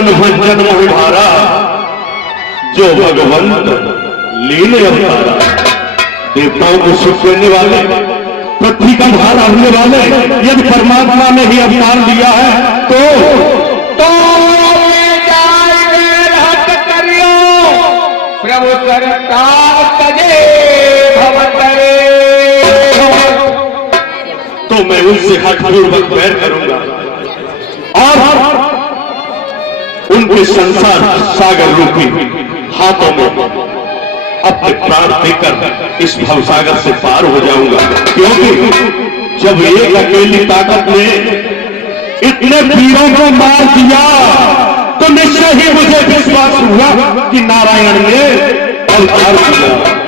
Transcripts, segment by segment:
जन्म जन्म हमारा जो भगवंत लीन अवतारा। देवताओं को सुख देने वाले, पृथ्वी का भार हरने वाले यदि परमात्मा ने ही अवतार लिया है तो प्रभु सरकार तजे भवतरे। तो मैं उनसे हठपूर्वक बैर करूंगा और उनके संसार सागर रूपी हाथों में अपने प्राण देकर इस भवसागर से पार हो जाऊंगा। क्योंकि जब एक अकेली ताकत ने इतने वीरों को मार दिया तो निश्चय ही मुझे विश्वास हुआ कि नारायण ने अवतार किया।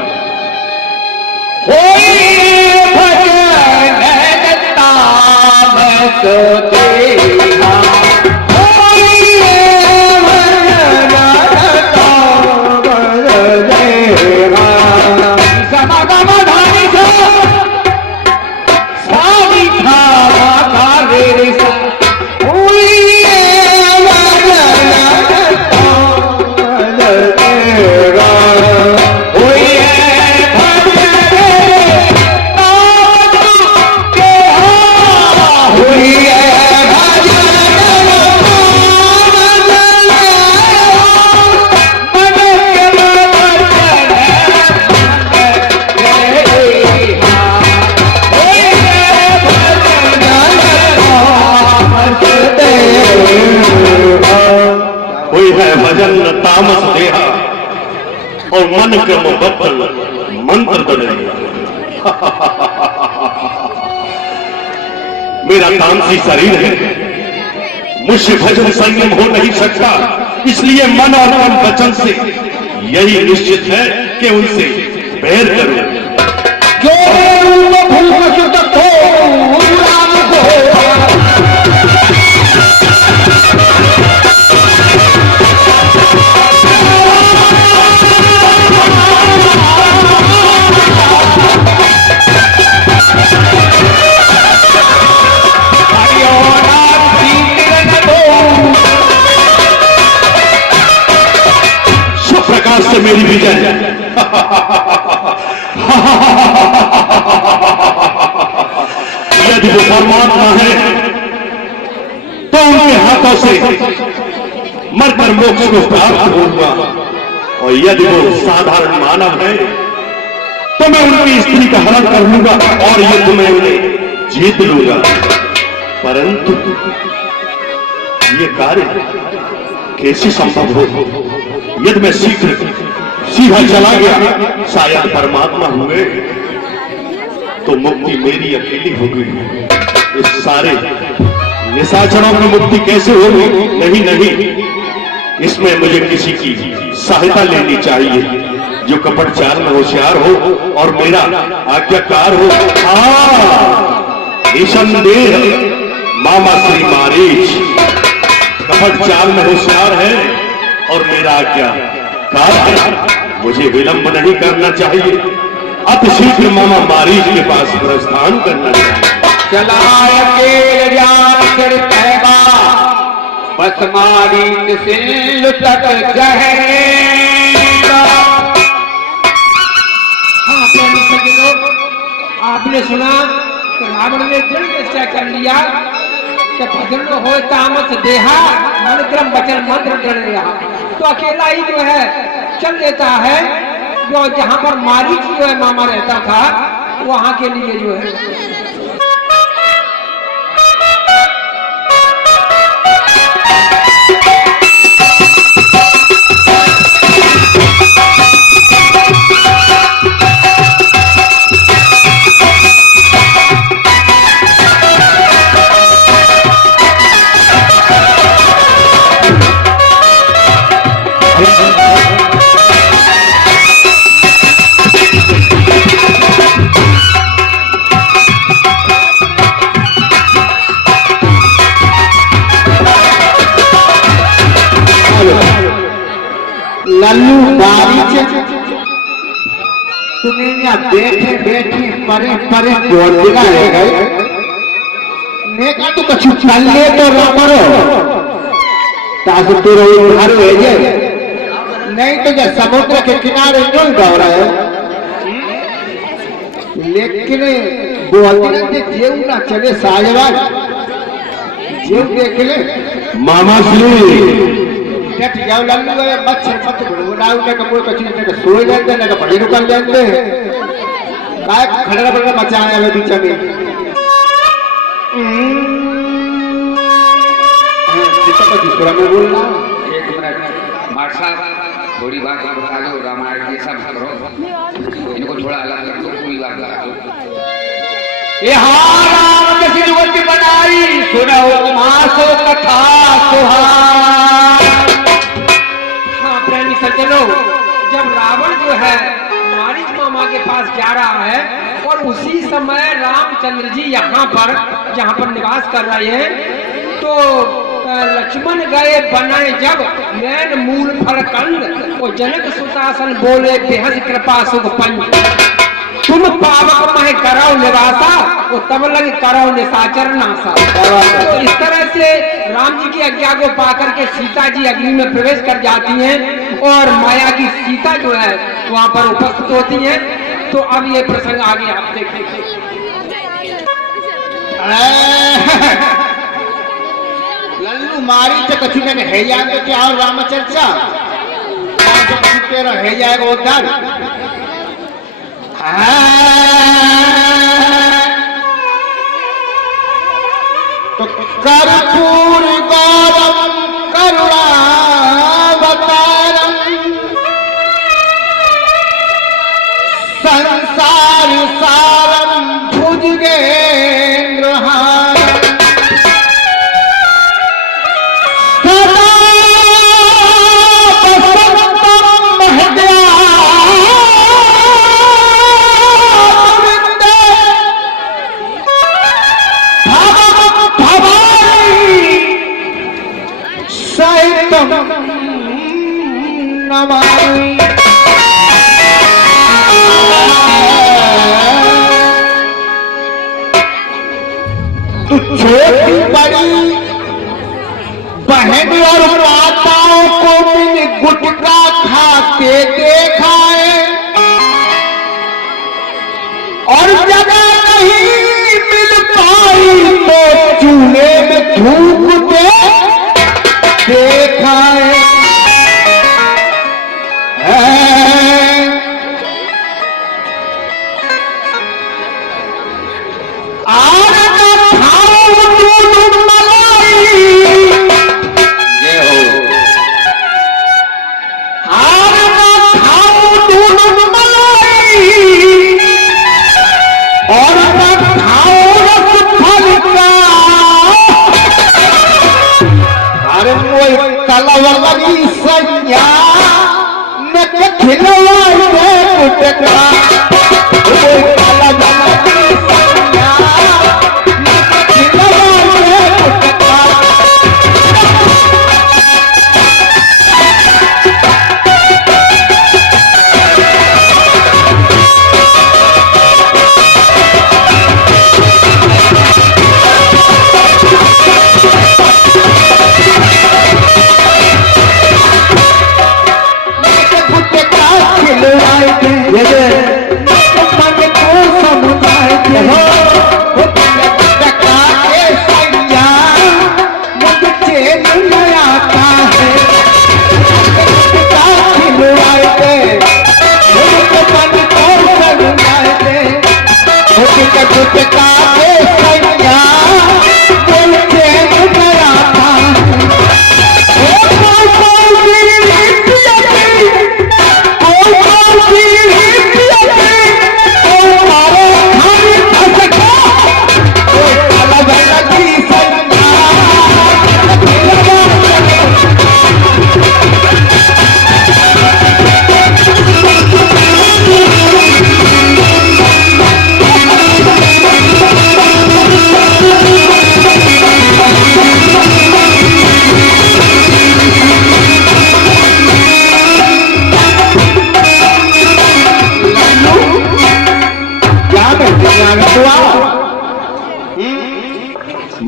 तामस देहा और मन के मुबद्दल मंत्र दड़े। मेरा तामसी शरीर है, मुझसे भजन संयम हो नहीं सकता, इसलिए मन और मन वचन से यही निश्चित है कि उनसे बैर करूं। जो से मेरी विजय यदि वो परमात्मा है तो उनके हाथों से मरकर मोक्ष को प्राप्त होगा, और यदि वो साधारण मानव है तो मैं उनकी स्त्री का हरण कर लूंगा और युद्ध में उन्हें जीत लूंगा। परंतु ये कार्य कैसे संभव हो? यदि मैं सीधा चला गया, शायद परमात्मा हुए तो मुक्ति मेरी अकेली होगी। इस सारे निशाचरों की मुक्ति कैसे होगी? नहीं नहीं, इसमें मुझे किसी की सहायता लेनी चाहिए जो कपट चाल में होशियार हो और मेरा आज्ञाकार हो। निसंदेह मामा श्री मारीच कपट चाल में होशियार है और मेरा आज्ञाकार है। मुझे विलंब नहीं करना चाहिए, अति शीघ्र मामा मारीच के पास प्रस्थान करना चाहिए। बस मारीच से लुटक जहरेगा। हाँ प्यारे सज्जनों, आपने सुना कि रावण ने दृढ़ निश्चय कर लिया कि भजन हो तामस देहा मन क्रम वचन मंत्र कर रहा, तो अकेला ही जो है चल लेता है। जो जहां पर मारीच जो है मामा रहता था वहां के लिए जो है लल्लू मारीच तुम्हें यहाँ बैठे बैठे परे परे बोलना रह गए। मैं कहा तो कुछ कर ले तो ना करो, तासु तेरा उधार है जे नहीं तो जो समुद्र के किनारे क्यों गाँव रहा है लेकिन वो अतिरंग जेव ना चले साजवान जेव देख ले मामा श्री बैठ जाओ लल्लू है मच्छर मत बुड़ाऊ ने कोई कचरी ने सोए जाते ने पड़ी रुकल जाते काय खड़रा बड़ा मचाया है बीच में कितना को दूसरा में बोलना एक मिनट भाषा थोड़ी बात बता दो रामायण की सब करो इनको थोड़ा अलग कर दो पूरी बात बता दो ये राम कसी युवती बनाई सुनो मासो कथा सुहार। हाँ प्रेमी सज्जनों, जब रावण जो है मारीच मामा के पास जा रहा है और उसी समय रामचंद्र जी यहाँ पर निवास कर रहे हैं तो लक्ष्मण गए बनाए जब नैन मूल फरकंद और जनक सुशासन बोले बेहद कृपा सुख पंच तुम पावक मह कराओ निवासा वो तब लग कराओ निशाचर नासा। तो इस तरह से राम जी की आज्ञा को पाकर के सीता जी अग्नि में प्रवेश कर जाती हैं और माया की सीता जो है वहां पर उपस्थित होती है। तो अब ये प्रसंग आगे आप देखेंगे। लल्लू मारी तो कछु मैंने है याद तो क्या और रामचर्चा तेरा है जाएगा उधर तो कर्पूर गौरम करुणावतारम संसार सारम भुजगेन्द्रहारम तो छोटी बड़ी बहन और माताओं को मैंने गुटखा खा के देखा है और जगह नहीं मिल पाई तो चूल्हे में धूप दे देखा है। लगी सैया न खिलवाई दे गुटका काला लगी सैया न खिलवाई दे गुटका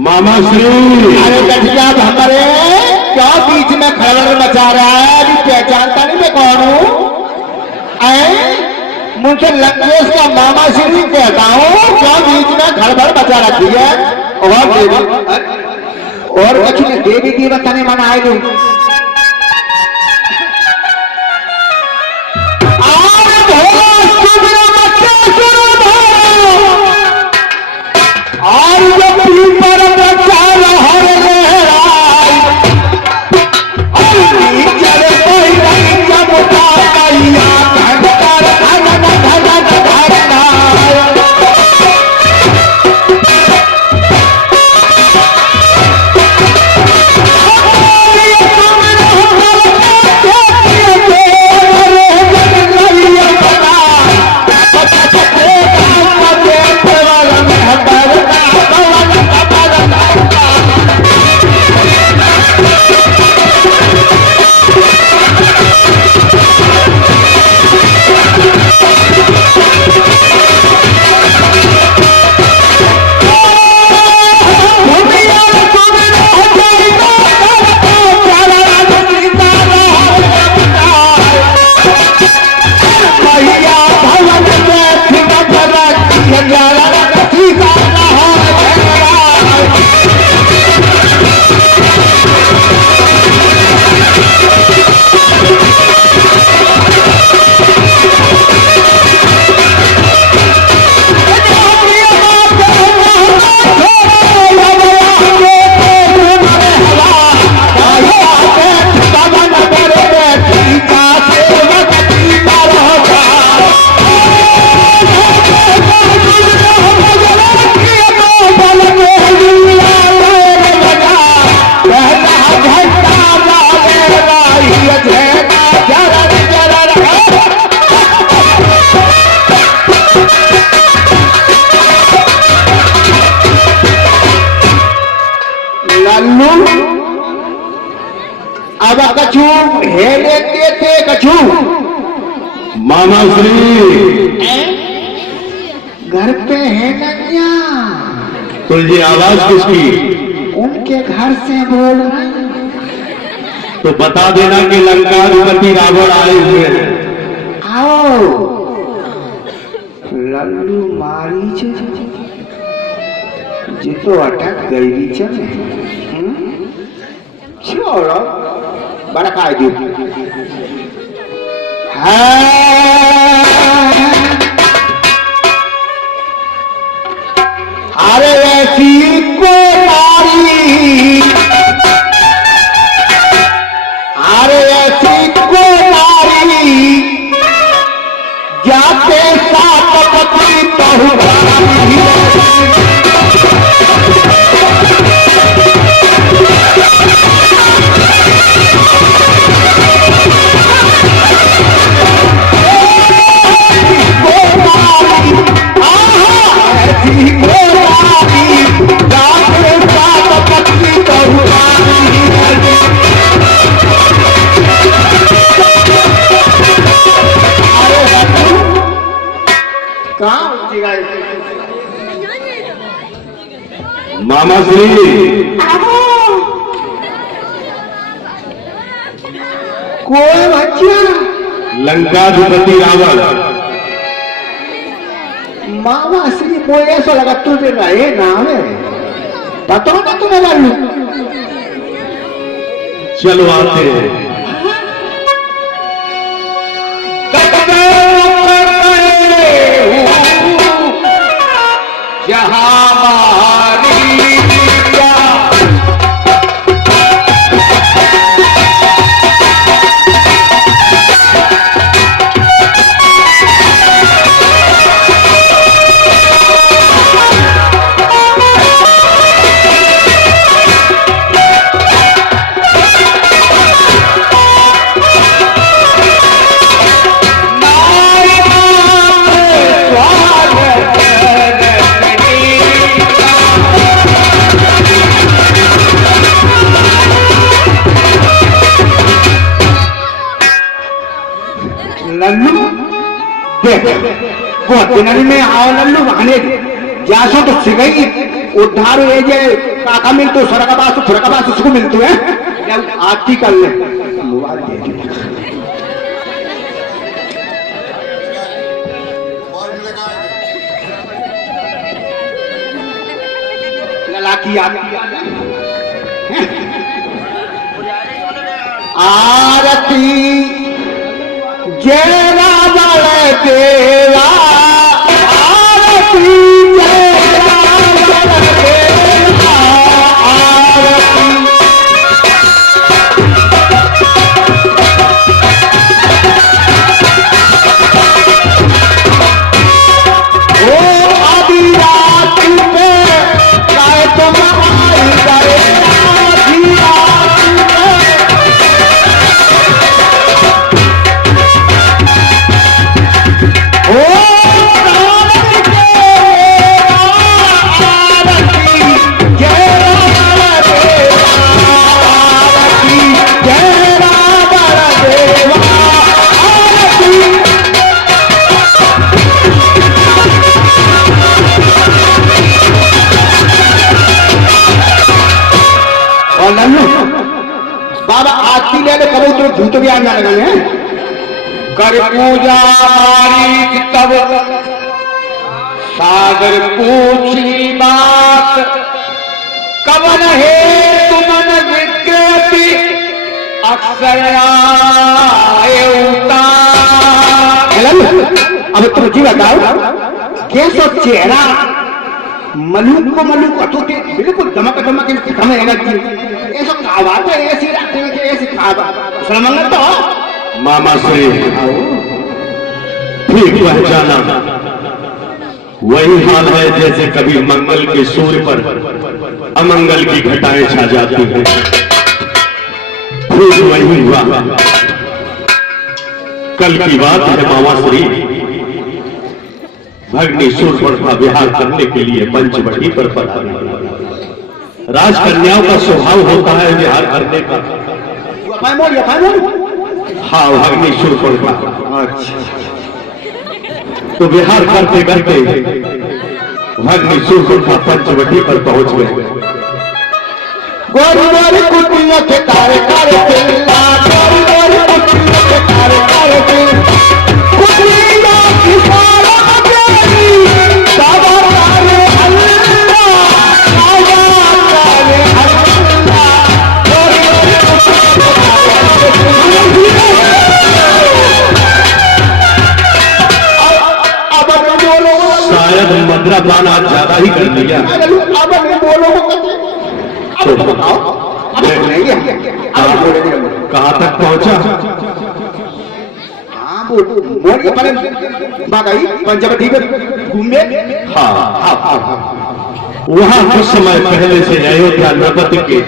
मामा श्री अरे गठिया हमारे क्या बीच में खड़बड़ मचा रहा है? अभी पहचानता नहीं मैं कौन हूँ? मुझसे लंकेश का मामा श्री कहता हूँ, क्या बीच में खड़बड़ मचा रखी है? और कुछ ने देवी देवता ने मना आए लू और जब पर बच्चा अब कछु हेले देते कछु मामा श्री घर पे है नैया। तुझे आवाज किसकी? उनके घर से बोल रही। तो बता देना कि लंकाधिपति रावण आए हुए हैं। आओ लल्लू मारी जी तो अटक गई चले छोड़ो बड़ा खाई दी अरे ऐसी को नारी, अरे ऐसी को नारी जाते साथ पति बहुरानी। मामा श्री कोई बच्चा लंकाधिपति रावण। मामा श्री कोई ऐसा लगा तुझे रहे नाम है पता ना तुम्हें लल्लू। चलो आते हैं। लल्लू देख वो दिनरी में आओ लल्लू आने जासो तो सिगई उद्धार हो जे काका मिलतो सरका बास फरका बास उसको मिलतो है आरती कर ले मोबाइल दे ललाकी आरती जेरा बड़े देवा आरती जेरा बड़े देवा आरती ओ आदि रात पे काय तुम आई करे आदि रात पे ओ आरती जय राम देवा आरती जय राम देवा आरती और नन्नू बाबा आरती ले ले कबो तो झूठ भी आने लगे हैं कर पूजा मारी तब सागर पूछी बात कवन है तुमन विकृति अक्सर आए उतार। अब तुम जी बताओ कैसा चेहरा मलूक को मलूक अटूटे बिल्कुल दमक दमक हमें ऐसा आवाज है ऐसी रखते हैं कि ऐसी खावा सलमंगल तो मामा श्री ठीक पहचाना, वही हाल है जैसे कभी मंगल के सूर्य पर अमंगल की घटाएं छा जाती हैं। ठीक वही हुआ। कल की बात है मामा श्री, भगनी सूर्य का विहार करने के लिए पंचवटी पर पधारे। राजकन्याओं का स्वभाव होता है विहार करने का। हाँ भगनी सूर्य का। अच्छा तो विहार करते करते भगनी सूर्य का पंचवटी पर पहुंच गए। गोरी गोरी कुटिया के तारे तारे चिल्ला गोरी गोरी कुटिया के तारे तारे चिल्ला कुटिया की सारा तेरी सावा तारे अल्लाह सावा तारे अल्लाह गोरी गोरी कुटिया के तारे अब बोलो शायद मदरा पान आज ज्यादा ही कर लिया। अब बोलो तो कहाँ तक पहुंचा? पंचवटी घूमे। हाँ वहां कुछ समय पहले से अयोध्या नगत के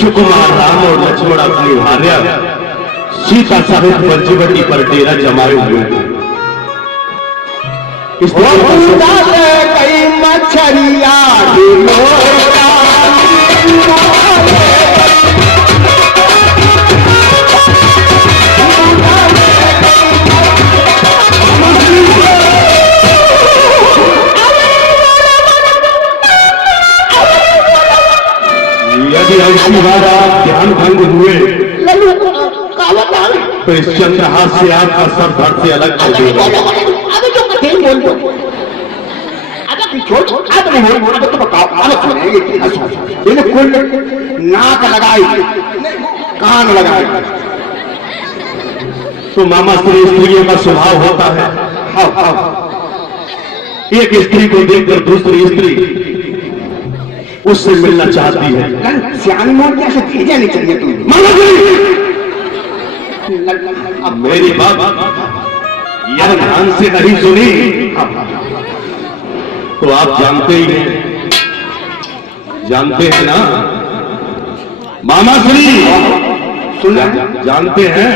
सुकुमार राम और लक्ष्मण अपनी भार्या सीता सहित पंचवटी पर डेरा जमाए हुए थे। इस कई मछरिया यदि ऐसी बार आप ध्यान भंग हुए तो इस चंद्रहास से आपका सर धड़ से अलग कर देगा। नाक लगाई कान लगाई तो मामा श्री स्त्रियों का स्वभाव होता है। एक स्त्री को देखकर दूसरी स्त्री उससे मिलना चाहती है। सियानी मोड़ कैसे भेजा नहीं चाहिए तुम मामा जी अब मेरी बात यह ध्यान से नहीं सुनी तो आप जानते ही हैं, जानते हैं ना मामा श्री, सुन जानते हैं।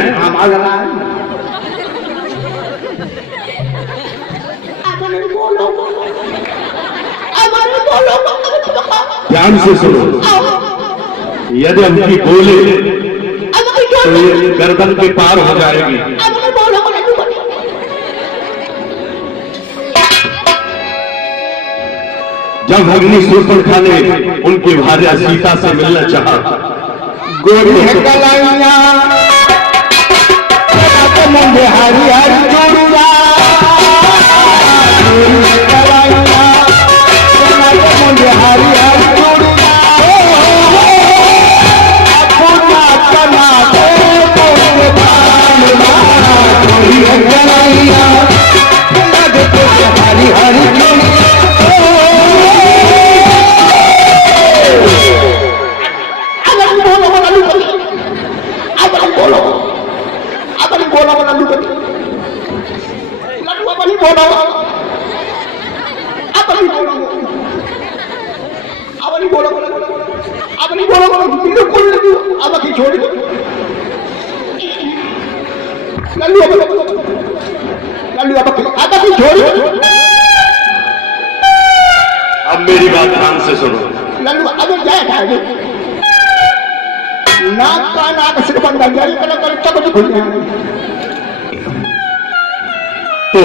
ध्यान से सुनो, यदि हमकी बोले तो ये गर्दन के पार हो जाएगी। जब अग्नि सूर्पणखा ने उनकी भार्या सीता से मिलना चाहा, गोरी है कलाइया मुंडे हरी हरी चूड़िया गोरी है कलाइया मुंडे हरी हरी चूड़िया अपना कना दे मुझे पालना गोरी है कलाइया हरी हरी चूड़िया अब मेरी बात ध्यान से सुनो। लल्लू अब जाए नाक का नाक सिर बंद जाए तब खुल तो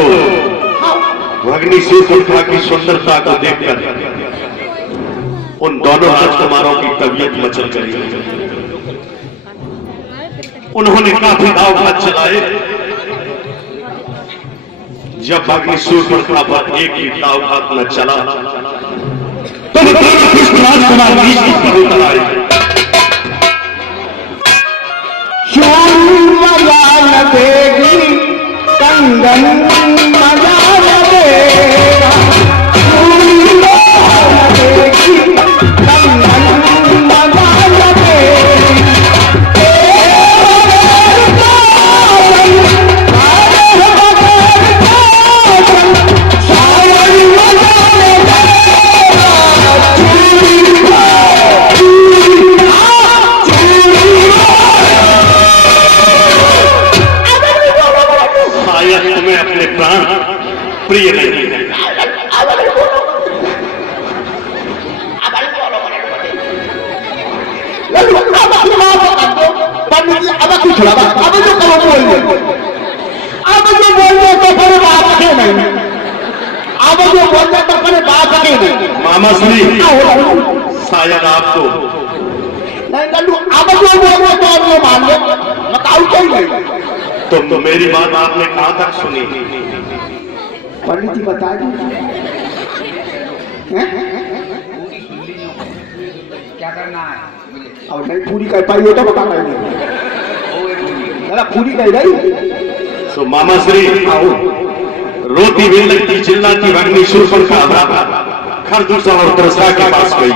भगनी सूर्पणखा की सुंदरता को देखकर उन दोनों राजकुमारों की तबीयत मचल गई। उन्होंने काफी दाव हाथ चलाए। जब भगनी सूर्पणखा पर एक ही दाव हाथ न चला तो राजकुमार बीच पर उतर आए। मजा न देगी कंगन मजा न देगा देगी कंगन मजा न तुम्हें अपने प्राण प्रिय नहीं है। पंडित जी अब कुछ अब जो करो बोल अब जो बोल तो फिर बात के नहीं अब जो बोल तो फिर बात के नहीं। मामा श्री शायद आपको नहीं लल्लू अब जो बोल तो अब ये मान ले बताओ कोई नहीं। तो मेरी बात आपने कहां तक सुनी? पंडित जी बता दीजिए क्या करना है मुझे? और नहीं पूरी कर पाई हो तो बता पाएंगे पूरी कर रही। तो मामा श्री रोती भी लगती चिल्लाती भगनी सूर्पणखा खरदूषा और त्रसा के पास गई।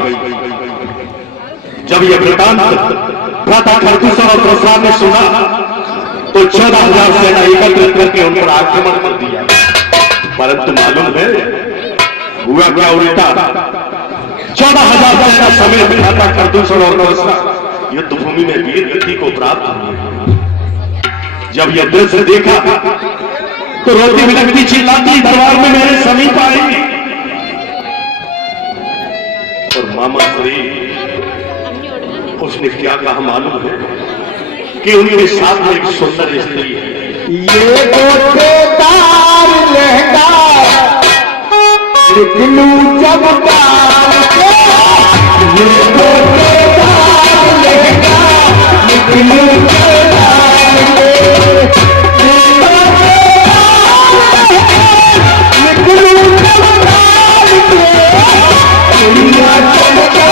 जब यह वृतांत भ्राता खरदूषा और त्रसा ने सुना तो 14,000 सेना एकत्रित करके उन पर आक्रमण कर दिया। परंतु मालूम है हुआ क्या उल्टा। 14,000 सेना समेत भ्राता खरदूषा और त्रसा युद्ध भूमि में वीर गति को प्राप्त हुए। जब यह दृश्य देखा तो रोती बिलखती चिल्लाती दरबार में मेरे समीप आई। और मामा श्री उसने क्या कहा मालूम है कि उनके साथ में एक सुंदर स्त्री है। ये गोटेदार लहंगा निकलू जब डाल के ये गोटेदार लहंगा निकलू जब डाल के निकलू जब डाल के दुनिया चमका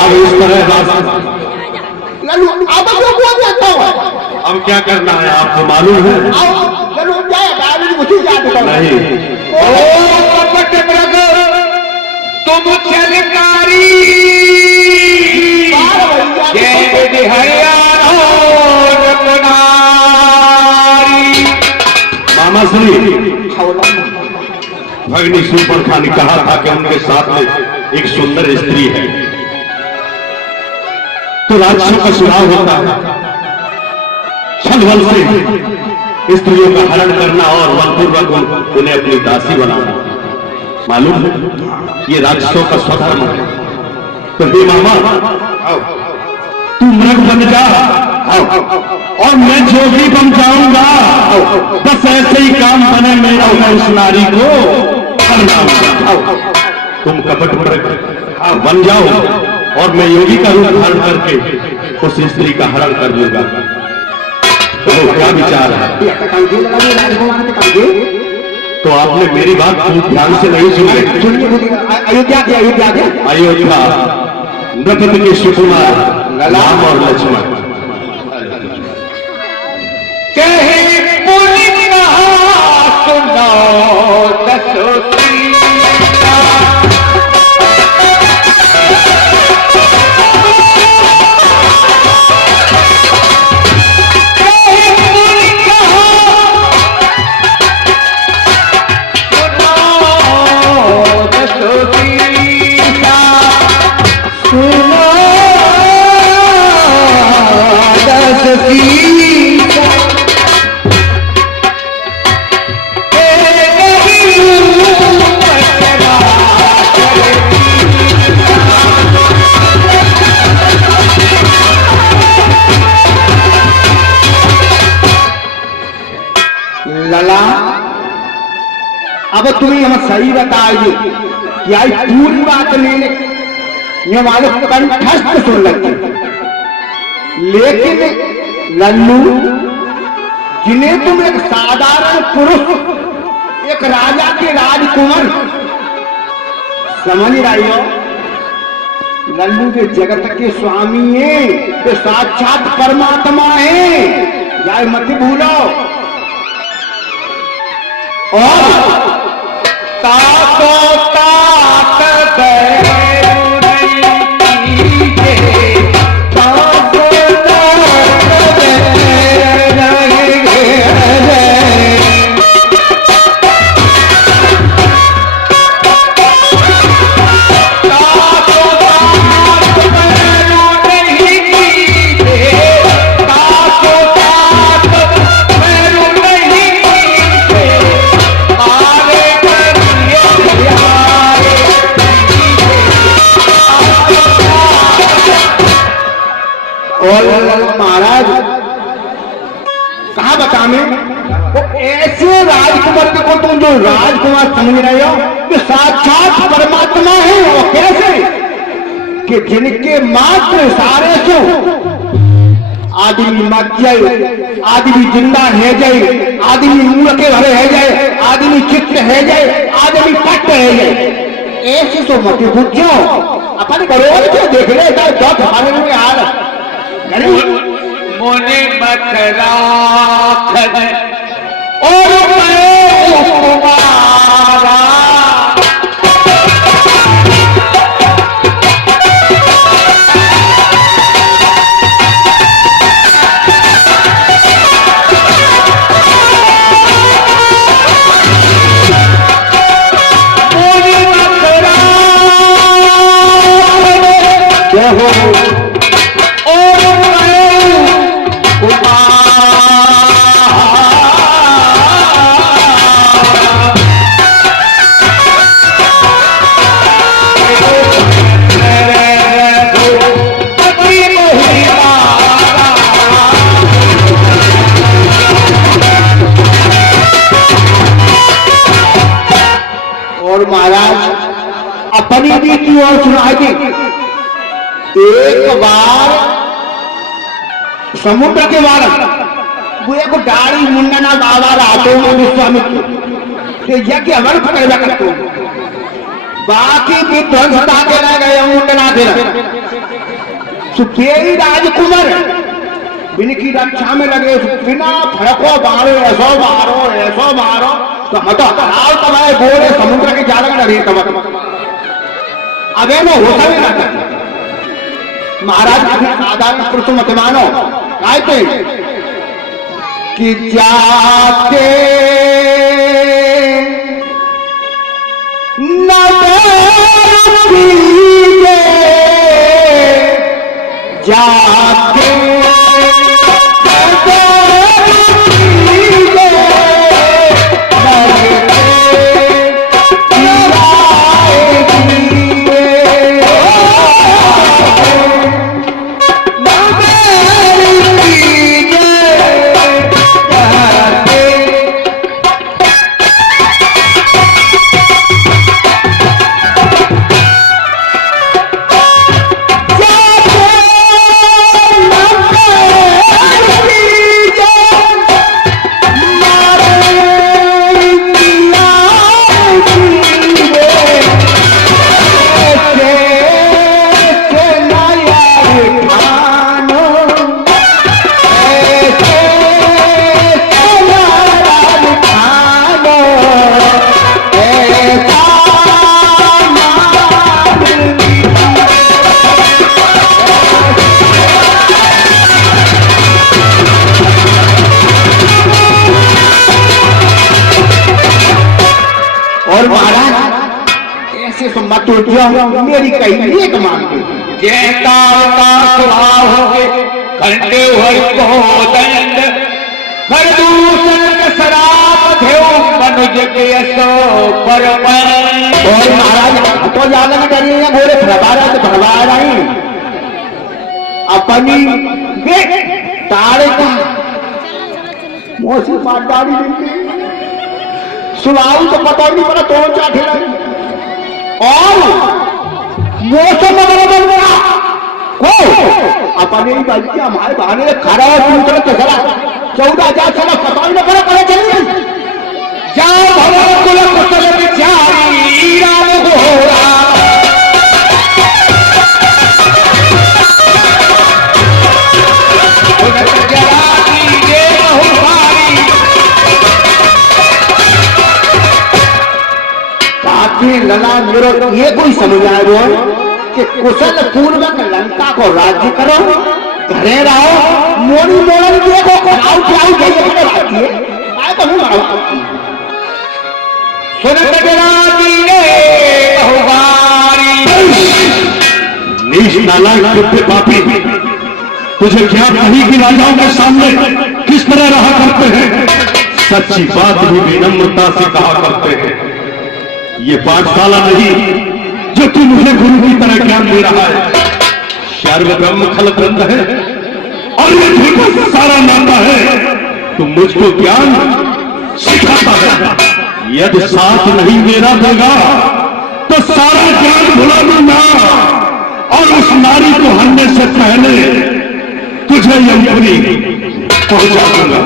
अब इस तरह लल्लू अब जो बोल देता हूँ अब क्या करना है आपको मालूम है? लल्लू जाए गाड़ी मुझे याद करो नहीं ओ कपट ब्रदर तुम चलकारी जय मामा श्री भगनी सूर्पणखा ने कहा था कि उनके साथ में एक सुंदर स्त्री है तो राजस्व का सुधार होता है। छल बल से स्त्रियों का हरण करना और बलपूर्वक उन्हें अपनी दासी बनाना। मालूम है ये राक्षसों का स्वधर्म है। तो हे मामा तू मृग बन जा और मैं जोगी बन जाऊंगा, बस ऐसे ही काम बने मेरा, मैं उस नारी को तुम कपट मृग बन जाओ और मैं योगी का रूप धारण करके उस स्त्री का हरण कर लूंगा। तो क्या विचार है? तो आपने मेरी बात खूब ध्यान से नहीं सुनी। अयोध्या अयोध्या नृपति के सुकुमार राम और लक्ष्मण कहे पुनि कहा सुनो दसो सीता। कहे पुनि कहा सुनो दसो सीता। सुनो दस सीता। लला अब तुम्हें हम सही बताइए कि आई पूरी बात मैंने ये मालूम कंठस्थ सुन लगी, लेकिन लल्लू जिन्हें तुम एक साधारण पुरुष, एक राजा के राजकुमार समझ रही हो, लल्लू के जगत के स्वामी है, तो साक्षात परमात्मा है, जाए मत भूलो। और ताको तात बैरू नहीं कीजे, ताको तात बैरू नहीं कीजे। ताको तात बैरू नहीं कीजे, ताको तात बैरू नहीं कीजे। आगे करिए प्यारे और महाराज कहा बता में वो ऐसे राजकुमार को तुम जो राजकुमार समझ रहे हो कि साक्षात परमात्मा है। वो कैसे कि जिनके मात्र इशारे से आदमी मर जाए, आदमी जिंदा है जाए, आदमी मुंह के भरे है जाए, आदमी चित्त है जाए, आदमी पट है जाए। ऐसे तो मत पूछो, अपन करोड़ के देख ले दस हाल में हाल मोने बकरा और मैं कुमारा। और महाराज अपनी रीति और सुनाएगी। एक बार समुद्र के बार वो एक गाड़ी मुंडना बाबा रातो विश्वामित्र यज्ञ हवन पकड़ करते बाकी भी ध्वंसता के रह गए मुंडना के सुखेरी राजकुमार इनकी रक्षा में लगे, बिना फड़को मारो, ऐसो मारो तो मत हराओ तब है बोले समुद्र के जाल में लगे तब अबे वो होता भी रहता। महाराज अपने साधारण पुरुष मत मानो, कहते कि जाते जाके सो मत उलझो, मेरी कही एक मान लो। जैता स्वभाव घंटे हरि को दंड प्रदूषण शराब देव मनुज के सो पर और महाराज तो ज्यादा में डरी है, बोले भरवारा तो भरवा रही अपनी तारे का मौसी पाटाड़ी सुनाऊ तो पता नहीं पड़ा तो चाटे रही और मौसम बदल गया को अपने ही बाजी के हमारे बहाने खड़ा पूछने तो चला 14,000 साल पता ही न पड़ा पड़े चलिए जाओ भगवान कुल कुशल विचारी राम घोरा लला मेरे ये कोई समझ आए वो कि कुशल पूर्वक लंका को राज्य करो, घरे रहो, मोड़ी मोड़न देखो को आउ जाओ जैसे बड़े बात है आए तो नहीं मारो सुनत जनाती ने बहुवारी नीच नालायक कुत्ते पापी, तुझे क्या नहीं कि राजाओं के सामने किस तरह रहा करते हैं, सच्ची बात भी विनम्रता से कहा करते हैं। ये पाठशाला नहीं जो तू मुझे गुरु की तरह ज्ञान दे रहा है, सर्व ब्रह्म खल ग्रंथ है और ये ठीक सारा नाता है, तू मुझको ज्ञान सिखाता है। यदि साथ नहीं मेरा देगा तो सारा ज्ञान भुला दूंगा और उस नारी को हरने से पहले तुझे यमपुरी पहुंचा दूंगा।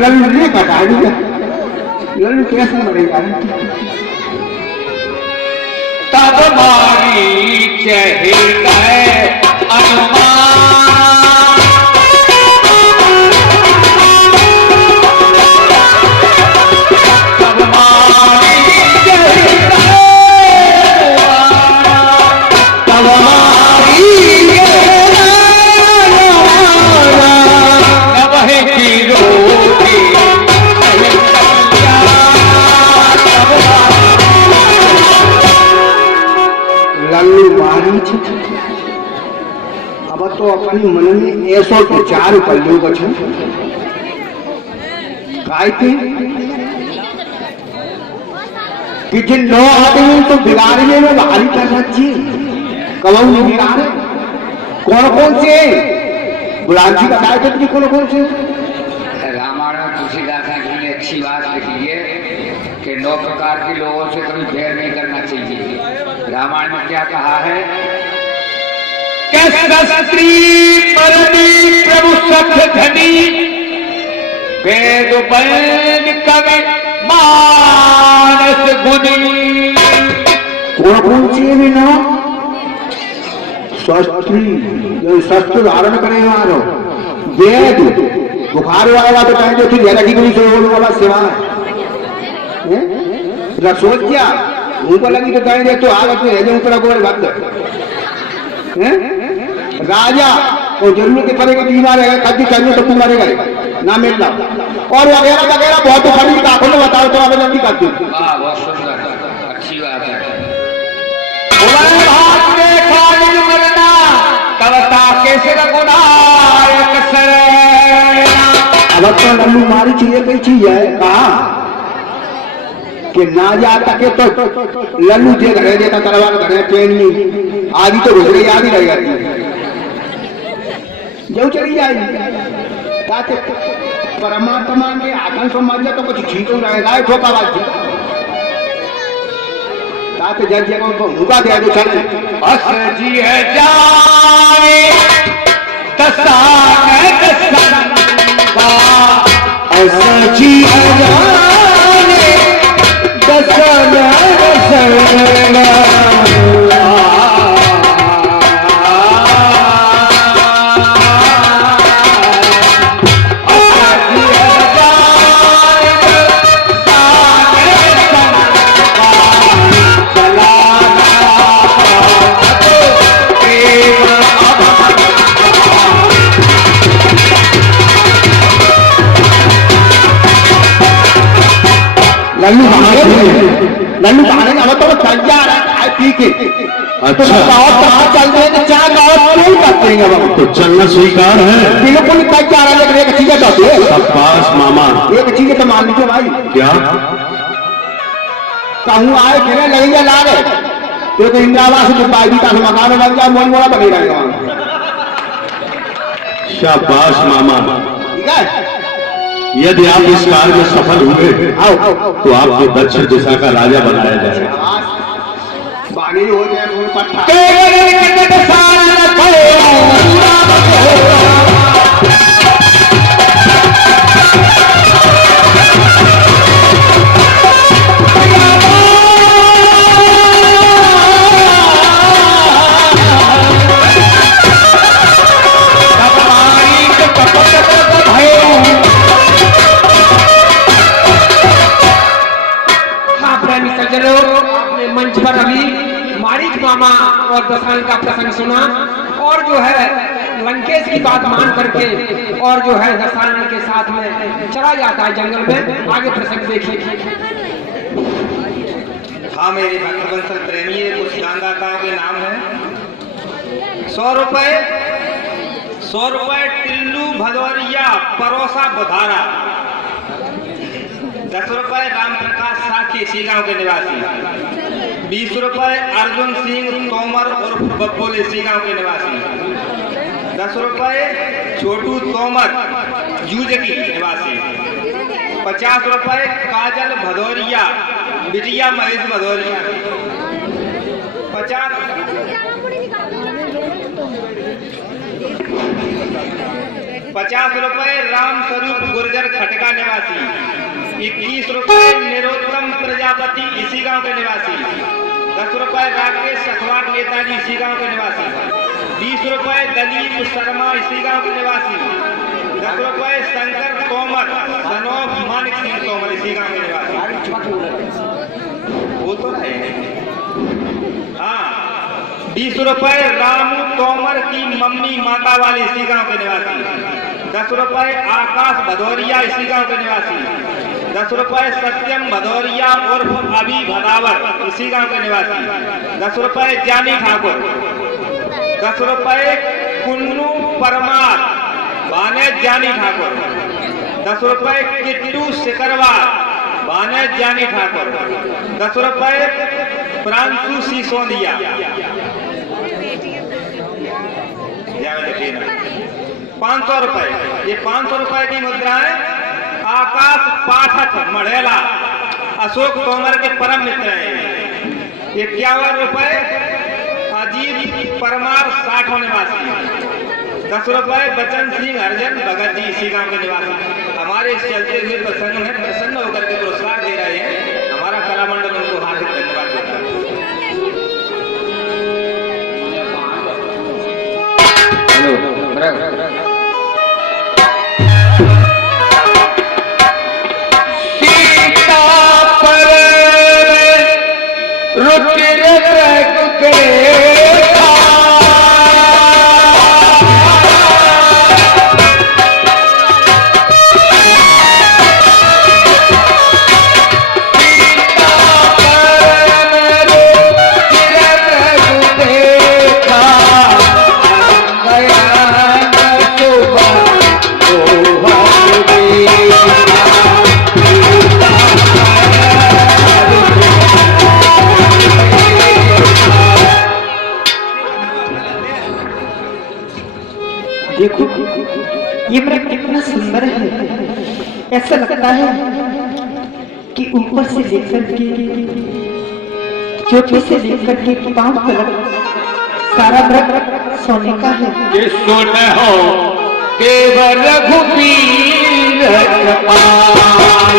लल्लू ने बता दिया, लल्लू कैसे मरेगा? तब मारी चहिता है अनुमान तब मारी चहिता है तब मारी नवहे की रोटी लल्लू मारी अब तो अपनी मन में ऐसो विचार कर लो बच्चों काय थे कि जिन 9 आदमी तो बिगाड़ने में भारी कर सच्ची कबू नहीं बिगाड़े कौन कौन से गुलाम जी बताए थे कौन कौन से? रामायण में तुलसीदास ने अच्छी बात लिखी है कि 9 प्रकार के लोगों से कभी बैर नहीं करना चाहिए। रामायण में क्या कहा है? स्त्री मरनी प्रभु सख धनी वेद बैन कवि मानस गुनी। कौन कौन सी भी ना शस्त्री जो शस्त्र धारण करे वालो वेद बुखार वाला तो कहेंगे फिर ज्यादा की कोई सोच वाला सेवा है रसोई क्या उनको लगी तो कहेंगे तो आग में है ऊपर गोल भक्त हैं राजा और जरूरत के पड़ेगा बीमार है कभी चाहिए तो मारेगा ना मिलना और वगैरह वगैरह बहुत खड़ी आंखों में बताओ तो आवेदन की करती बहुत सुंदर अच्छी बात है। अब तो लल्लू मारी चाहिए कोई चीज है कहा कि ना जा सके तो लल्लू जे घरे देता तलवार घरे ट्रेन में आदि तो घुस गई आदि रह जाती जो चली जाएगी ताकि परमात्मा के आत्म समाज तो कुछ ठीक हो रहेगा ठोका बात ताकि जल जगह को मुका दिया जो चले बस जी है जाने दसा जी जाने लल्लू लल्लू कहानी अब तो तैयार है ठीक है। अच्छा। तो गाँव कहाँ चल रहे थे, चार गाँव क्यों करते हैं अब? तो चलना स्वीकार है। बिल्कुल कई चार लेकिन एक चीज है तो शाबाश मामा। एक चीज तो मान लीजिए भाई, क्या? कहूँ आए फिर लगेगा ला रहे तो इंदिरावास के बाई का मकान बन जाए, मोल मोड़ा बने रहेगा। शाबाश मामा। ठीक है, यदि आप इस कार्य में सफल हुए तो आपको दक्षिण दिशा का राजा बनाया जाएगा। बानी हो जाए फूल पट्टा हाँ प्रेमी सज्जनों, आपने मंच पर अभी मारीच मामा और दशान का प्रसंग सुना, और जो है लंकेश की बात मान करके और जो है दशान के साथ में चला जाता है जंगल में। आगे प्रसंग देखिए। हाँ मेरे भक्तवंशल प्रेमी, कुछ दानदाताओं के नाम है। 100 रुपए, 100 रुपए टिल्लू भदौरिया परोसा बुधारा। 10 रुपए राम प्रकाश साथी सीगांव के निवासी। 20 रुपए अर्जुन सिंह तोमर उर्फ बब्बोले सीगांव के निवासी। 10 रुपए छोटू तोमर जूजकी निवासी। 50 रुपए काजल भदौरिया बिटिया महेश भदौरिया। 50 रुपए राम स्वरूप गुर्जर खटका निवासी। 21 रुपए निरोत्तम प्रजापति इसी गांव के निवासी। 10 रुपए राकेश सखवार नेताजी इसी गांव के निवासी। 20 रुपए दलीप शर्मा इसी गांव के निवासी। 10 रुपए शंकर तोमर सनोफ मानिक सिंह तोमर इसी गांव के निवासी। वो तो है। हाँ, 20 रुपए रामू तोमर की मम्मी माता वाले इसी गांव के निवासी। 10 रुपए आकाश भदौरिया इसी गांव के निवासी। 10 रुपए सत्यम भदौरिया उर्फ अभी भदावर इसी गांव के निवासी। 10 रुपए जानी ठाकुर। 10 रुपए कुन्नू परमार बाने जानी ठाकुर। 10 रुपए किट्टू सिकरवार बाने जानी ठाकुर। 10 रुपए प्रांशु सिसोदिया। 500 रुपए, ये 500 रुपए की मुद्राएं आकाश पाठक मढ़ेला अशोक तोमर के परम मित्र हैं। 51 रुपए अजीत परमार 60 निवासी। 10 रुपए बचन सिंह हरजन भगत जी इसी गांव के निवासी। हमारे इस चलते हुए प्रसंग में प्रसन्न होकर के पुरस्कार दे रहे हैं। हमारा कलामंडल उनको हार्दिक धन्यवाद देता है। देखो ये मृग कितना सुंदर है। ऐसा लगता है कि ऊपर से लेकर के चोटी से लेकर के पांव तक सारा मृग सोने का है। ये सुन हो केवल रघुबीर कृपाल।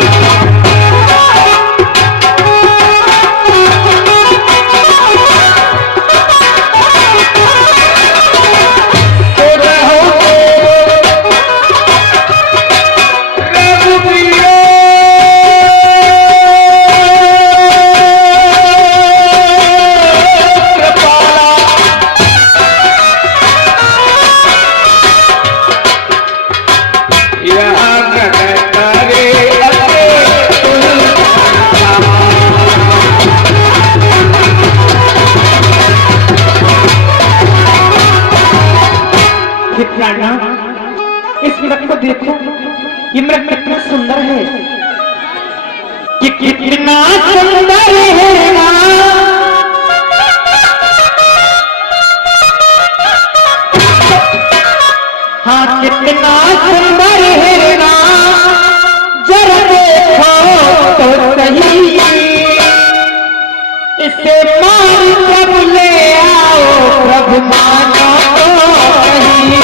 यहाँ करे कितना सुंदर है ना, हाँ कितना सुंदर है ना, जरा देखो तो सही, इसे मान प्रभु ले आओ, प्रभु मानो तो सही।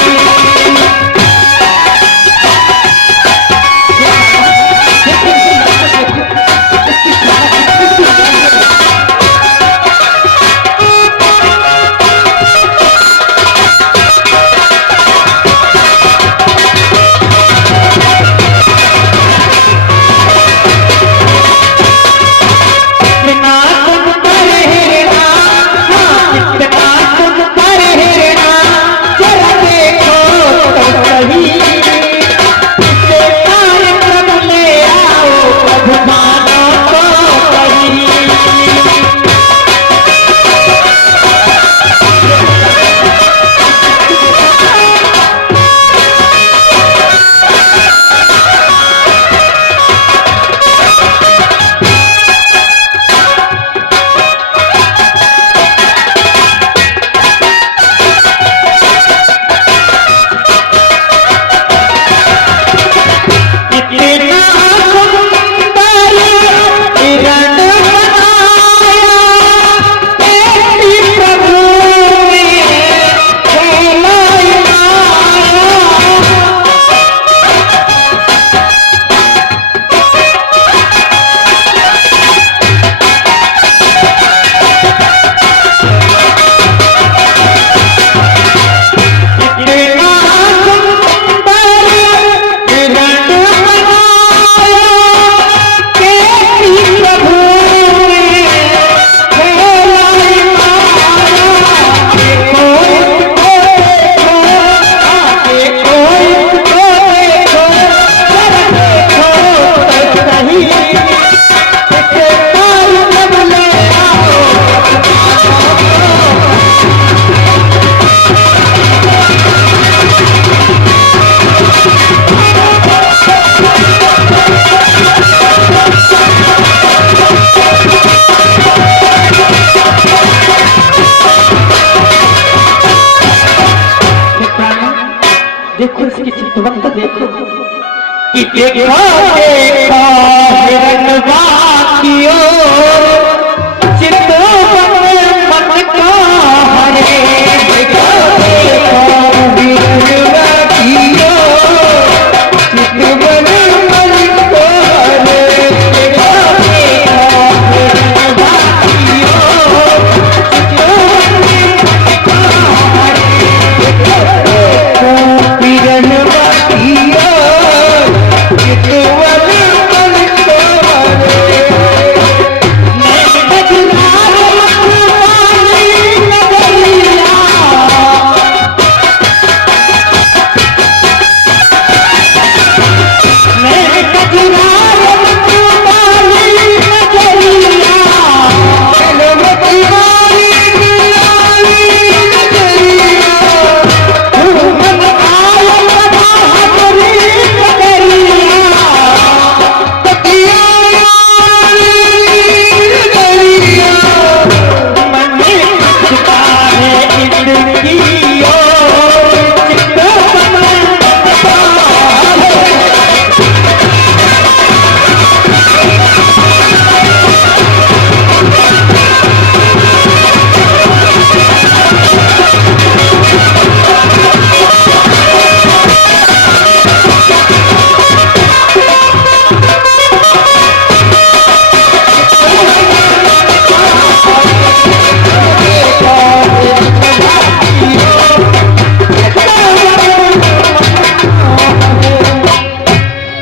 देखो इसकी चितवन तो देखो कि देखो देखो हिरणवा की ओर, चितवन मन का हरे, देखो देखो हिरणवा की ओर, चितवन मन का हरे, देखो देखो हिरणवा की ओर, चितवन मन का हरे,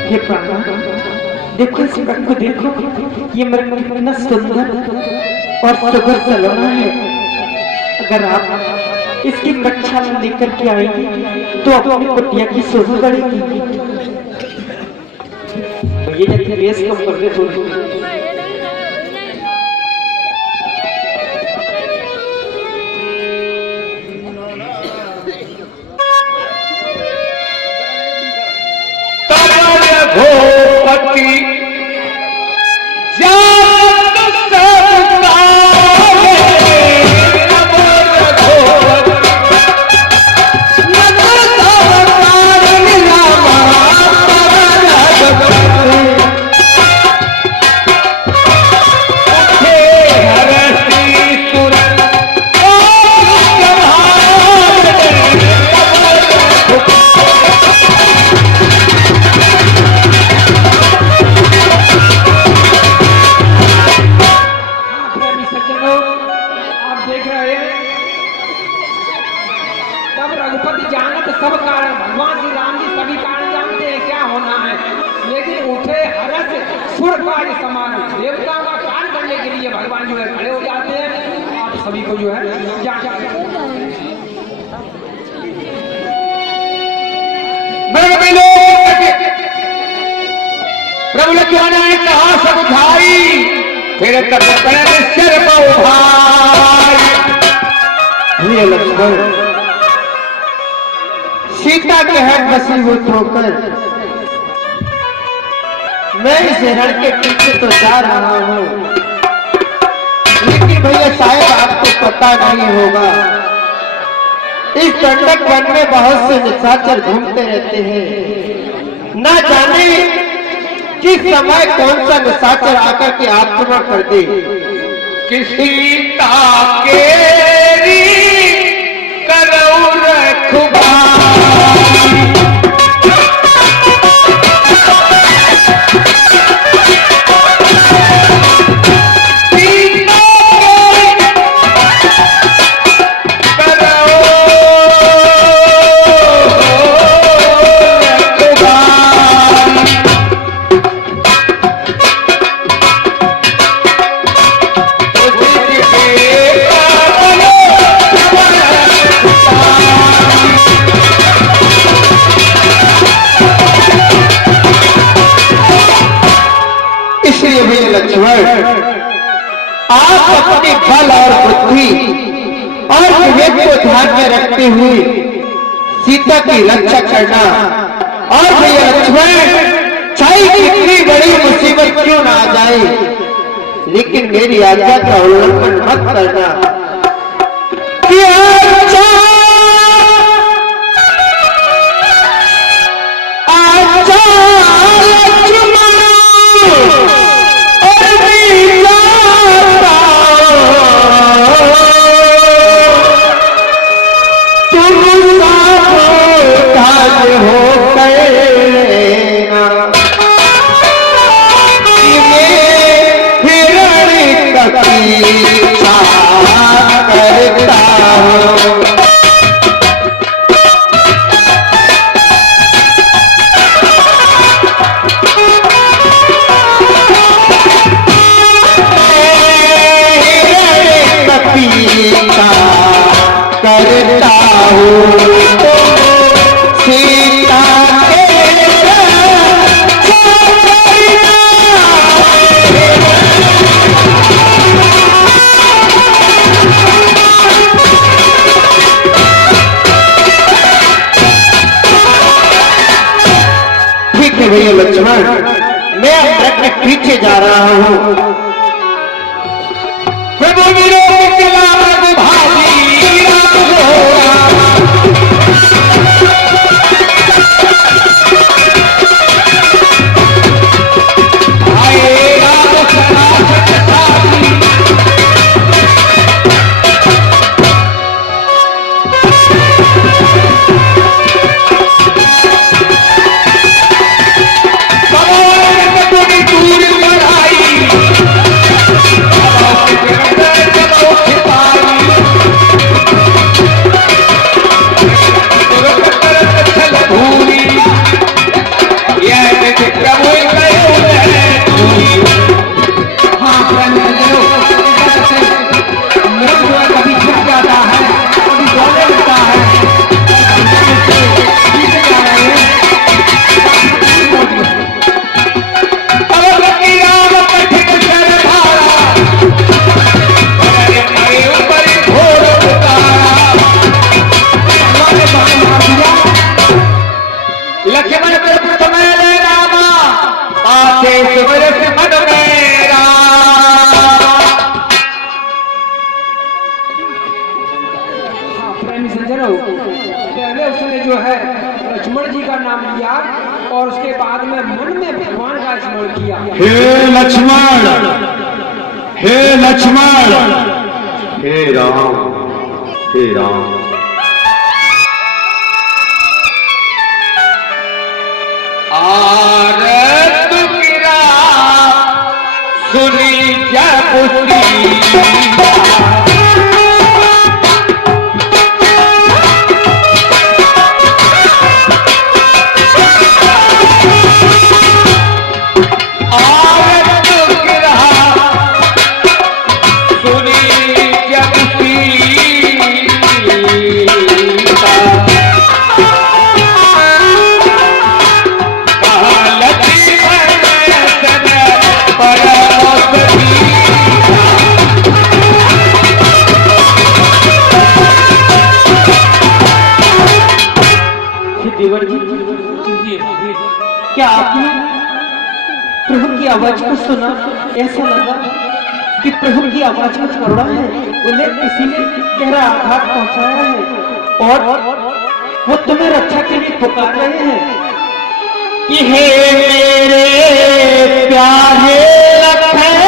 देखो देखो इस रंग को देखो, ये मृग कितना सुंदर और सुगर सलोना है। अगर आप इसकी रक्षा लेकर के आएंगे तो अपनी कुटिया की शोभा बढ़ेगी। ये जब रेस कम कर दे थोड़ी, भोपति सुर काज समान देवताओं का कार्य करने के लिए भगवान जो है खड़े हो जाते हैं। आप सभी को जो है प्रभु लक्ष्मण ने कहा समझाई, फिर तब सिर को उठाई। लक्ष्मण सीता के हाथ वशीभूत होकर मैं इस हिरण के पीछे तो जा रहा हूं, लेकिन भैया शायद आपको पता नहीं होगा, इस दंडक वन में बहुत से निशाचर घूमते रहते हैं। ना जाने किस समय कौन सा निशाचर आकर के आक्रमण कर दे। किसी ताके करो रखुबा आप अपने बल और बुद्धि और विवेक को ध्यान में रखते हुए सीता की रक्षा करना। और भैया लक्ष्मण, चाहे कितनी बड़ी मुसीबत क्यों ना आ जाए, लेकिन मेरी आज्ञा का उल्लंघन मत करना। भैया लक्ष्मण, मैं रथ के पीछे जा रहा हूं। प्रभु पहले उसने जो है लक्ष्मण जी का नाम लिया और उसके बाद में मन में भगवान का स्मरण किया। हे लक्ष्मण, हे लक्ष्मण, हे राम, हे राम। आरत गिरा सुनी जब और आवाज को सुना ऐसा लगा कि प्रभु की आवाज में करुणा है, उन्हें किसी ने गहरा आघात पहुंचाया है और वो तुम्हें रक्षा के लिए पुकार रहे हैं कि हे मेरे प्यारे लखन,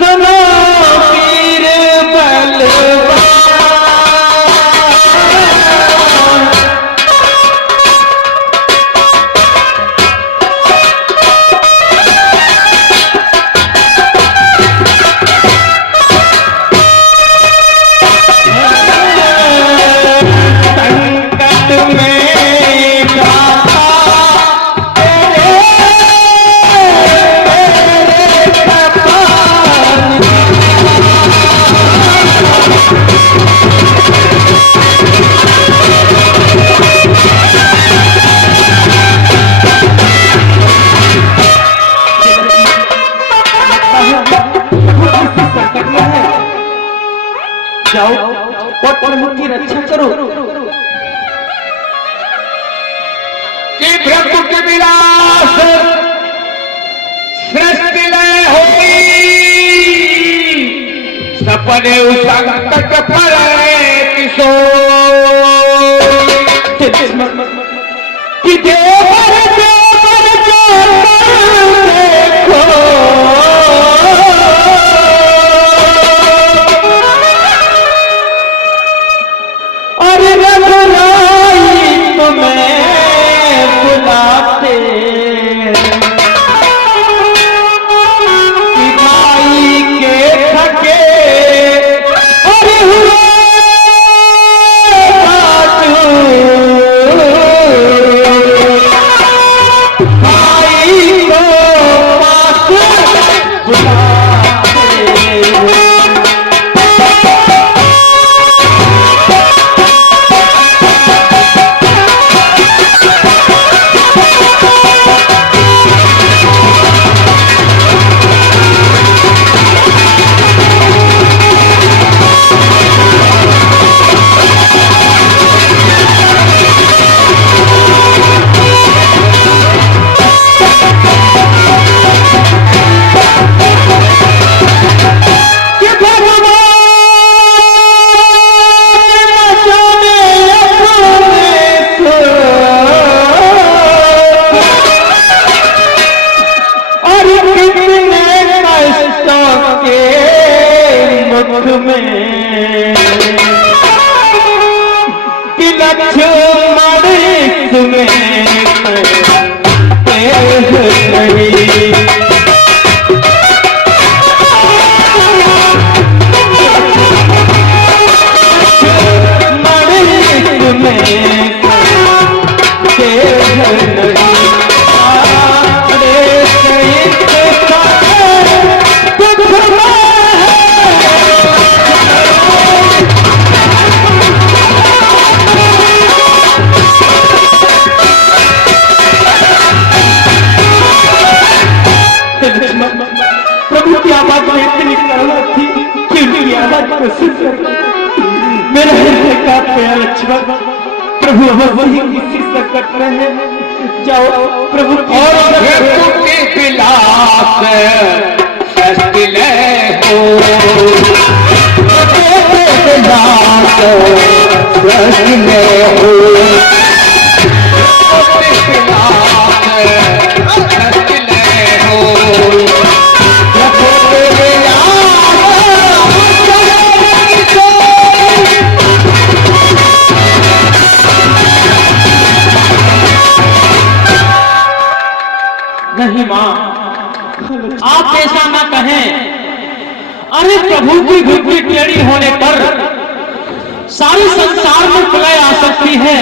सुनो वीर बलवान। जाओ और प्रभु की रक्षा करो कि प्रभु के विलास सृष्टि लय होई, सपने संकट पर किशोर कि देवर देवर देखो और रघुराई तुम्हें बुलाते कि भाई के थके और हुए भाई को पास बुलाते। प्रभु की आवाज में इतनी करुणा थी कि उनकी आवाज को सुनकर मेरा हृदय कांप गया। लक्ष्मण, प्रभु अवश्य किसी संकट में है, जाओ प्रभु और के विलास सृष्टि लय हो, विलास सृष्टि लय हो, नहीं मां, आप ऐसा ना कहें। अरे प्रभु की बुद्धि टेढ़ी होने पर सारी संसार में प्रलय आ सकती है।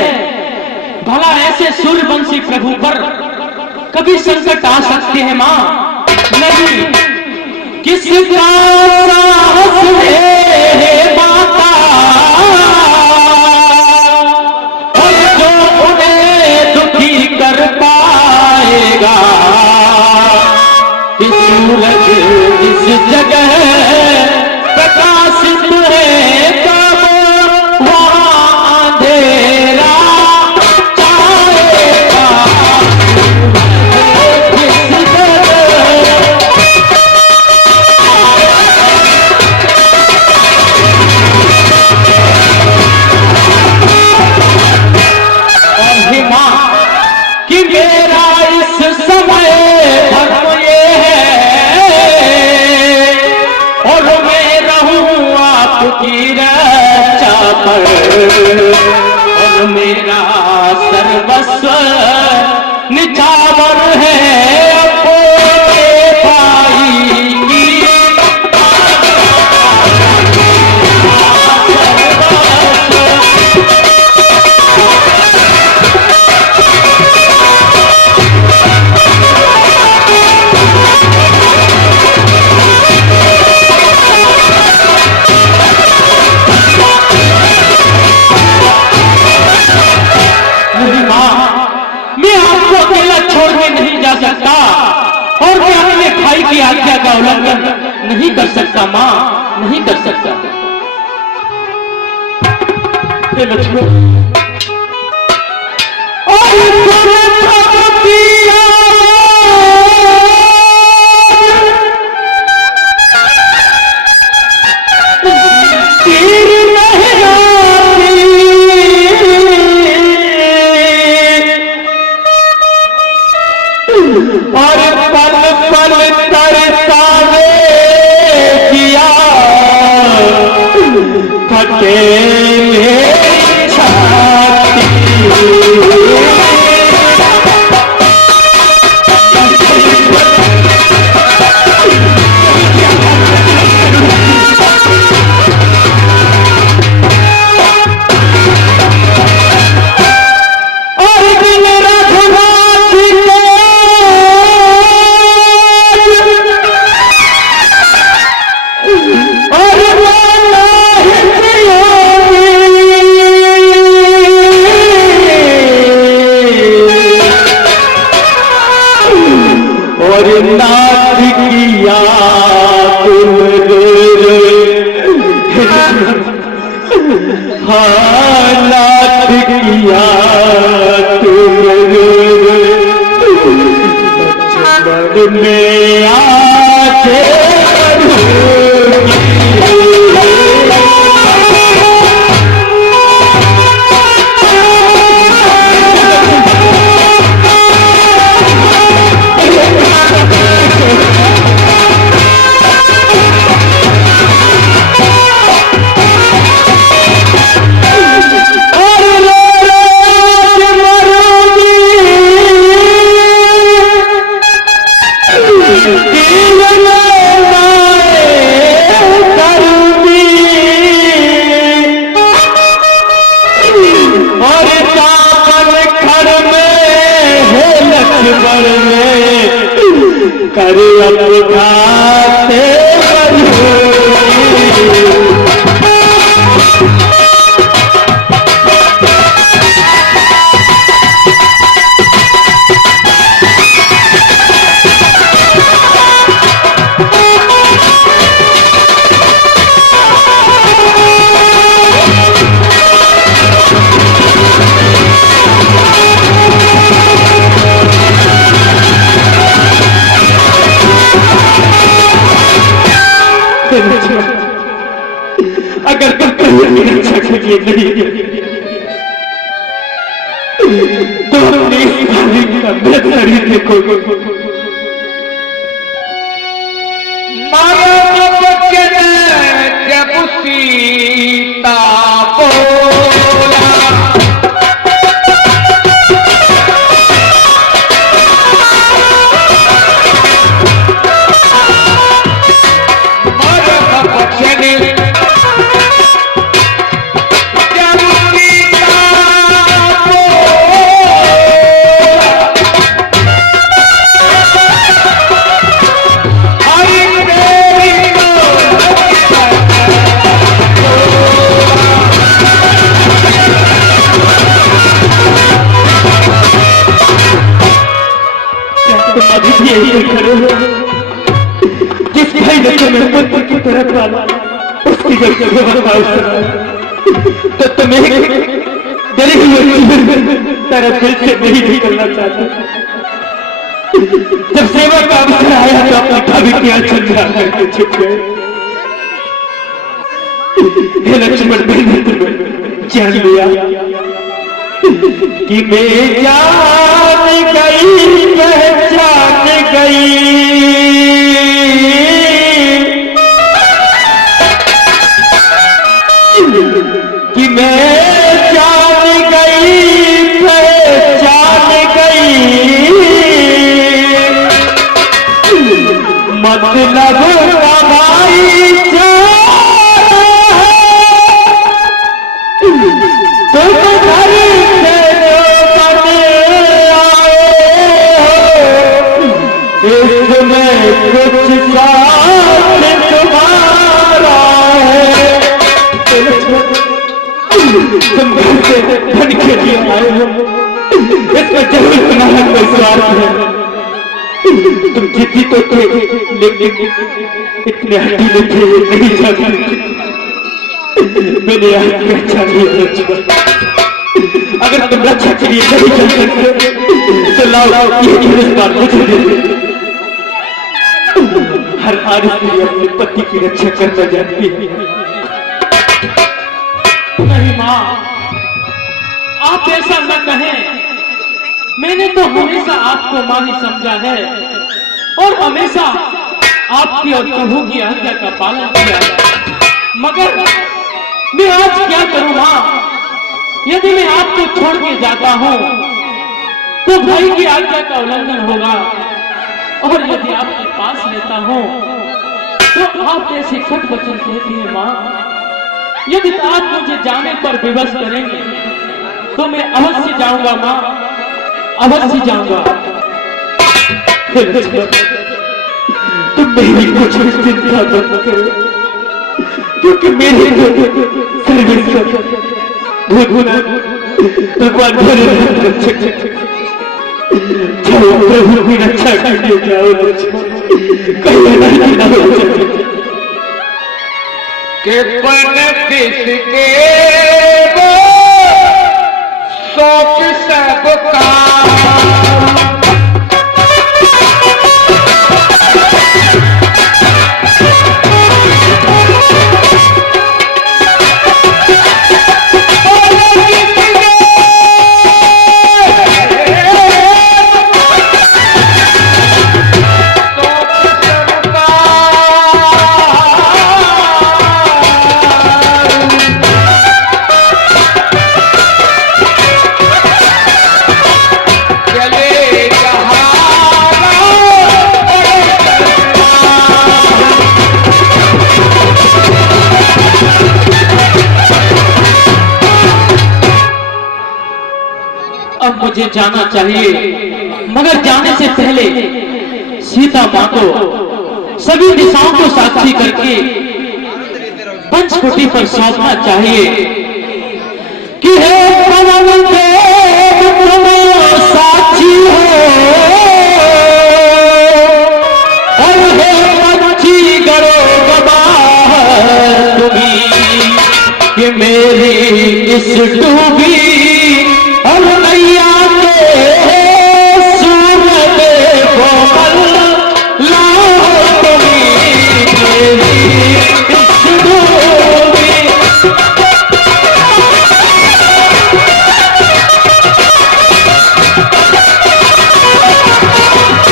भला ऐसे सूर्यवंशी प्रभु पर कभी संकट आ सकते हैं मां? नहीं, किसका साहस है माता, और जो उन्हें दुखी कर पाएगा। कि सूरज इस जगह प्रकाशित है तब वहां अंधेरा चाहेगा। इस क्षमा नहीं कर सकता। हे लक्ष्मण, और पल पल तरसावे किया फटे मेरी छाती। और नाथ किया तुम हाँ नाथ किया तुम लक्ष्मण में आके कर अपघाते अगर तुम कहीं रक्षा के लिए नहीं तो अपने इस भावी का बेहतरी देखोगे। माया बचन जब सीता बोला जिस भाई ने तुम्हें पुत्र की तरह पाला उसकी तो तुम्हें डरी हुई तेरा दिल से नहीं निकलना चाहता। जब सेवा का अवसर आया तो अपनी भाभी की आंचल में आकर छुप गए। हे लक्ष्मण, मैंने तुम्हें जान लिया कि मैं जान गई पहचान गई कि मैं जान गई पहचान गई मतलब कमाई तुम घर से इसमें कुछ साथ तुम्हारा है। तुम घर से धन के लिए आए हो, इसमें जरूर तुम्हारा कोई स्वार्थ है। तुम जिद्दी तो थे, लेकिन इतने हठीले थे नहीं जानते। मैंने आपकी रक्षा की है लक्ष्मण। अगर तुम रक्षा के लिए नहीं कर सकते तो लाओ ये पुरस्कार मुझे दे दो। हर स्त्री अपने पति की रक्षा करना जानती है। नहीं माँ, आप ऐसा न कहें। मैंने तो हमेशा आपको माँ ही समझा है और हमेशा आपकी और प्रभु की आज्ञा का पालन किया है। मगर मैं आज क्या करूं माँ? यदि मैं आपको छोड़ के जाता हूं तो भाई की आज्ञा का उल्लंघन होगा, और यदि आपके पास लेता हूं तो आप ऐसे खट वचन कहती है माँ। यदि आप मुझे जाने पर विवश करेंगे तो मैं अवश्य जाऊंगा माँ, अवश्य जाऊंगा। तुम मेरी कुछ चिंता मत करो, क्योंकि मेरे सर्वेश्वर भगवान प्रभु की रक्षा कीजिए। जाओ कहीं नहीं ना हो जाए के पन किसके सोच सबका अब मुझे जाना चाहिए, मगर जाने से पहले सीता माँ को सभी दिशाओं को साक्षी करके पंचकोटी पर सौंपना चाहिए कि हे पवन देव तुम साक्षी हो, और हे पंछी गणो गवाह तुम्ही कि मेरी इस डूबी और नैया के सूरज कोमल लाओ तुम्ही मेरी इस डूबी।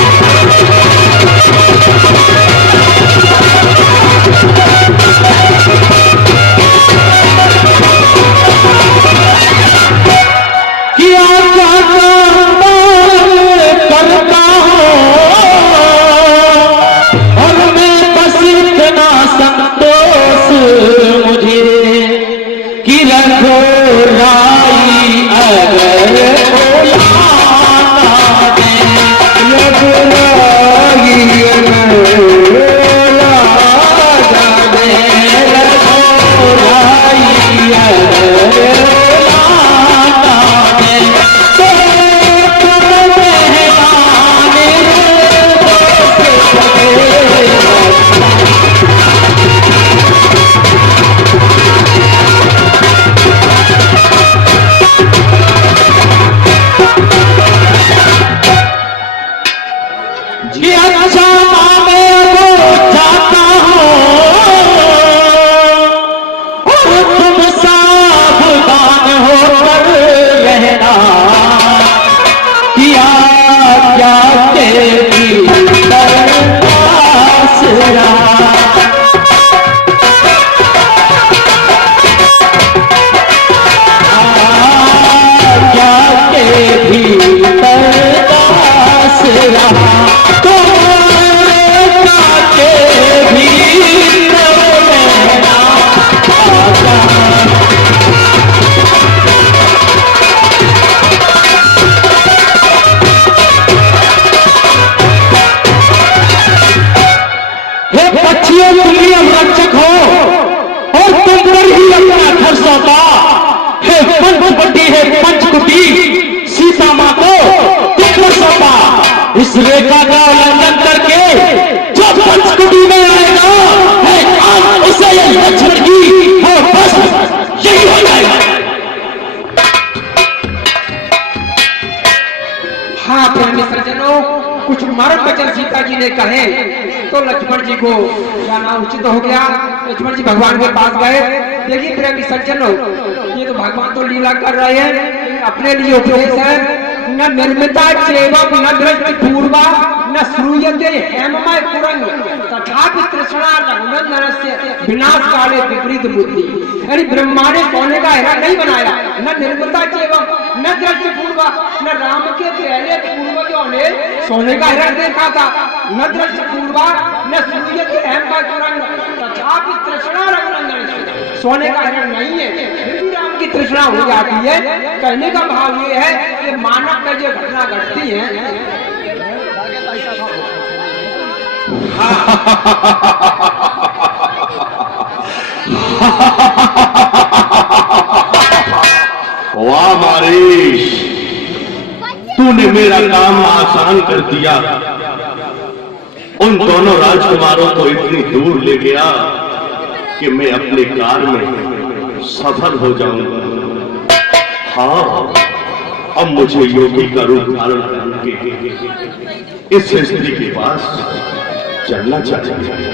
इस रेखा का वचन सीता जी ने कहे तो लक्ष्मण जी को जाना उचित हो गया। लक्ष्मण जी भगवान के पास गए। देखिए प्रेमी सज्जनों, ये तो भगवान तो लीला कर रहे हैं, अपने लिए उपदेश है। न निर्मिता चेवम न दृष्टि पूर्वा न श्रूयते हेममय कुरंग तथापि तृष्णा रघुनंदनस्य विनाश काले विपरीत बुद्धि। यानी ब्रह्मा ने सोने का हीरा नहीं बनाया, न निर्मिता चेवम न दृष्टि पूर्वा, न राम के पहले पूर्वजों ने सोने का हीरा देखा था, न दृष्टि पूर्वा न श्रूयते हेममय कुरंग तथापि तृष्णा रघुनंदनस्य। सोने का हिरण नहीं है, फिर भी राम की तृष्णा हो जाती है। कहने का भाव ये है कि मानव में जो घटना घटती है वाह मारीश, तूने मेरा काम आसान कर दिया। उन दोनों राजकुमारों को इतनी दूर ले गया कि मैं अपने कार्य में सफल हो जाऊंगा। हाँ, अब मुझे योगी का रूप धारण करके इस स्त्री के पास चलना चाहिए।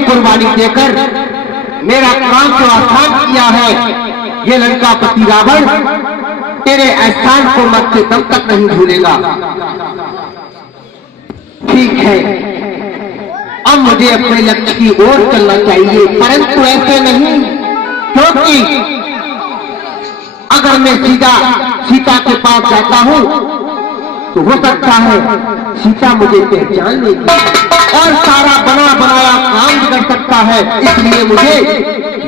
कुर्बानी देकर मेरा काम को आसान किया है। ये लंकापति रावण तेरे एहसान को मरते दम तक नहीं भूलेगा। ठीक है, अब मुझे अपने लक्ष्य की ओर चलना चाहिए, परंतु ऐसे नहीं, क्योंकि अगर मैं सीता के पास जाता हूं तो हो सकता है सीता मुझे पहचान लेगी और सारा बना बनाया काम बिगड़ सकता है। इसलिए मुझे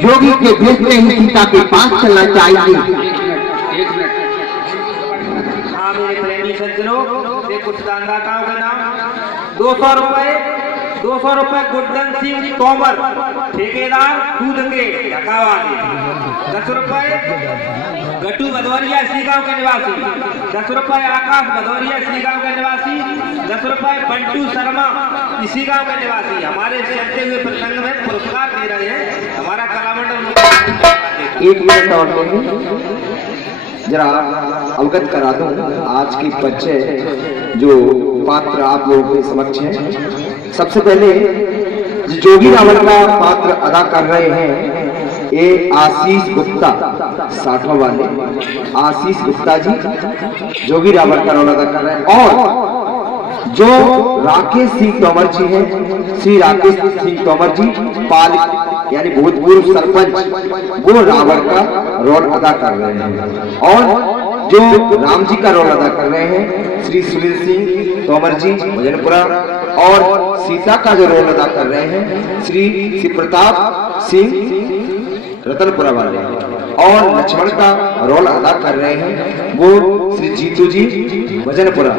योगी के भेष में ही सीता के पास चलना चाहिए। हाँ मेरे प्रेमी सज्जनों, कुछ दानदाताओं के नाम 200 रुपए गुड्डन सिंह तोमर, ठेकेदार दूध के ढकावादी। 10 रुपए गट्टू भदौरिया इसी गांव के निवासी। 10 रुपए आकाश भदौरिया इसी गांव के निवासी। 10 रुपए बंटू शर्मा इसी गांव के निवासी। हमारे चलते हुए प्रसंग में पुरस्कार दे रहे हैं हमारा कलामंडल। 1 मिनट और जरा अवगत करा दूं आज की परिचय जो पात्र आप लोगों के समक्ष है। सबसे पहले जोगी रावण का पात्र अदा कर रहे हैं ये आशीष गुप्ता, साठों वाले आशीष गुप्ता जी जोगी रावण का रोल अदा कर रहे हैं। और जो राकेश सिंह तोमर जी हैं, श्री राकेश सिंह तोमर जी पाल यानी भूतपूर्व सरपंच, वो रावण का रोल अदा कर रहे हैं। और जो राम जी का रोल अदा कर रहे हैं श्री सुनील सिंह तोमर जी भजनपुरा। और सीता का जो रोल अदा कर रहे हैं श्री प्रताप सिंह रतनपुरा वाले। और लक्ष्मण का रोल अदा कर रहे हैं वो श्री जीतू जी भजनपुरा।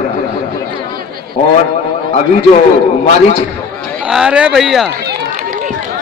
और अभी जो मारीच, अरे भैया